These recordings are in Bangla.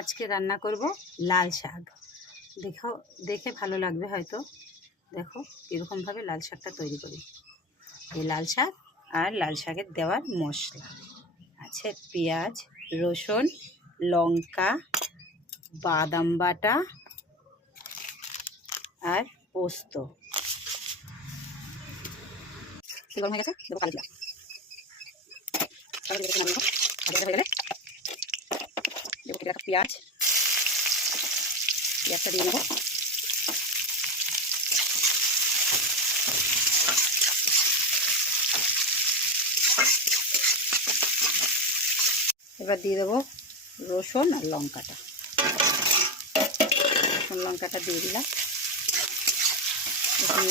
আজকে রান্না করব লাল শাক। দেখে ভালো লাগবে হয়তো। দেখো কীরকমভাবে লাল শাকটা তৈরি করি। এই লাল শাক আর লাল শাকের দেওয়ার মশলা আছে পেঁয়াজ, রসুন, লঙ্কা, বাদাম বাটা আর পোস্ত। গরম হয়ে গেছে, দেবো কালো জিরা। হয়ে গেলে দেবো কেটে রাখা পেঁয়াজটা দিয়ে নেবো। এবার দিয়ে দেবো রসুন আর লঙ্কাটা। রসুন লঙ্কাটা দিয়ে দিলাম। রসুন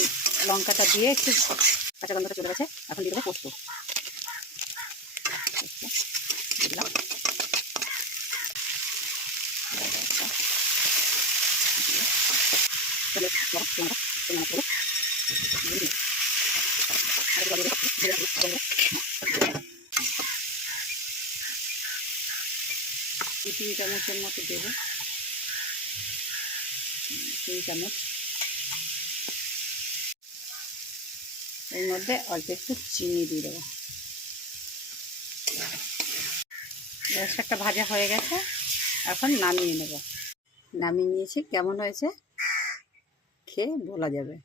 লঙ্কাটা দিয়ে একটু কাঁচা গন্ধটা চলে গেছে। এখন দিয়ে দেবো পোস্ত। দিলাম তিন চামচের মতো দেবো, 3 চামচ। এর মধ্যে অল্প একটু চিনি দিয়ে দেবো। শাকটা ভাজা হয়ে গেছে, এখন নামিয়ে নেব। নামিয়ে নিয়েছি, কেমন হয়েছে খেয়ে বলা যাবে।